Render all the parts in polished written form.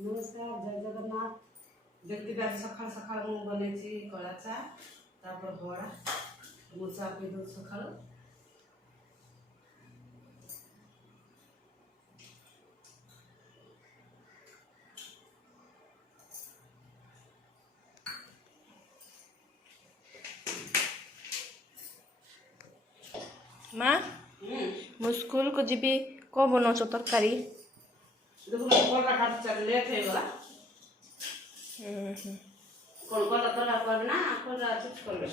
नमस्कार जय जगन्नाथ देखते भी आज सका सका बन कला चा तापर बड़ा मु चा पी दो सका माँ मु स्कूल को जीबी को बनाओ तरकारी देखो कोला काट चल लेट है गला कौन कोला तोला कर ना कोला चिप्स कर ले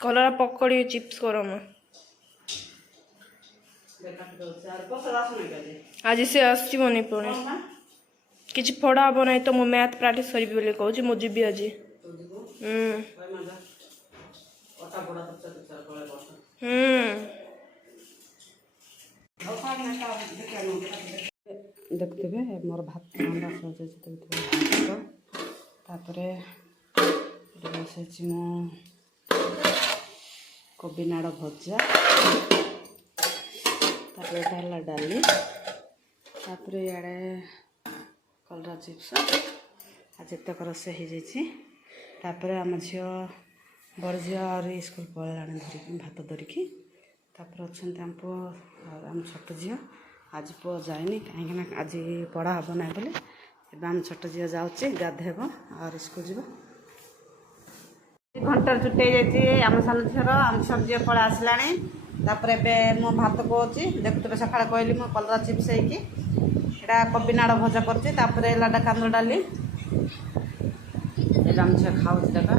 कलरा पकड़ी चिप्स करो माँ देखा तो चार बस रास नहीं कर आज से आसची बनी पुणी किछि पढ़ा हम ना तो मु मैथ प्रैक्टिस करी बोले कहूँ मु जीबी आज तो देखो भाई मजा ओटा बड़ा बच्चा तो चार कोला बस देखते मोर भात अंडा सजाई तापरे बसैछि मो कोबी नाड़ भजा तापरे डाला डाली तापरे याडे कलरा चिप्स आज एतक रोषे हो जाइए तापरे आम झी बड़ झी और स्कूल पलाने धरिकी भात धरिकी तापर अच्छा आम पु आम छोट झी आज पु जाए कहीं आज पढ़ा हम ना बोले आम छोट झी जाऊँगी गाधेब और स्कूल जीव घंटा छुट्टी जाइए आम सान झीर आम सब झी पढ़ा आसला मो भात कौची देखते सका कहली मो कलरा चिप्स होटा कोबी नाड़ भजा कर कांद डाली आम झी खाऊँ देखा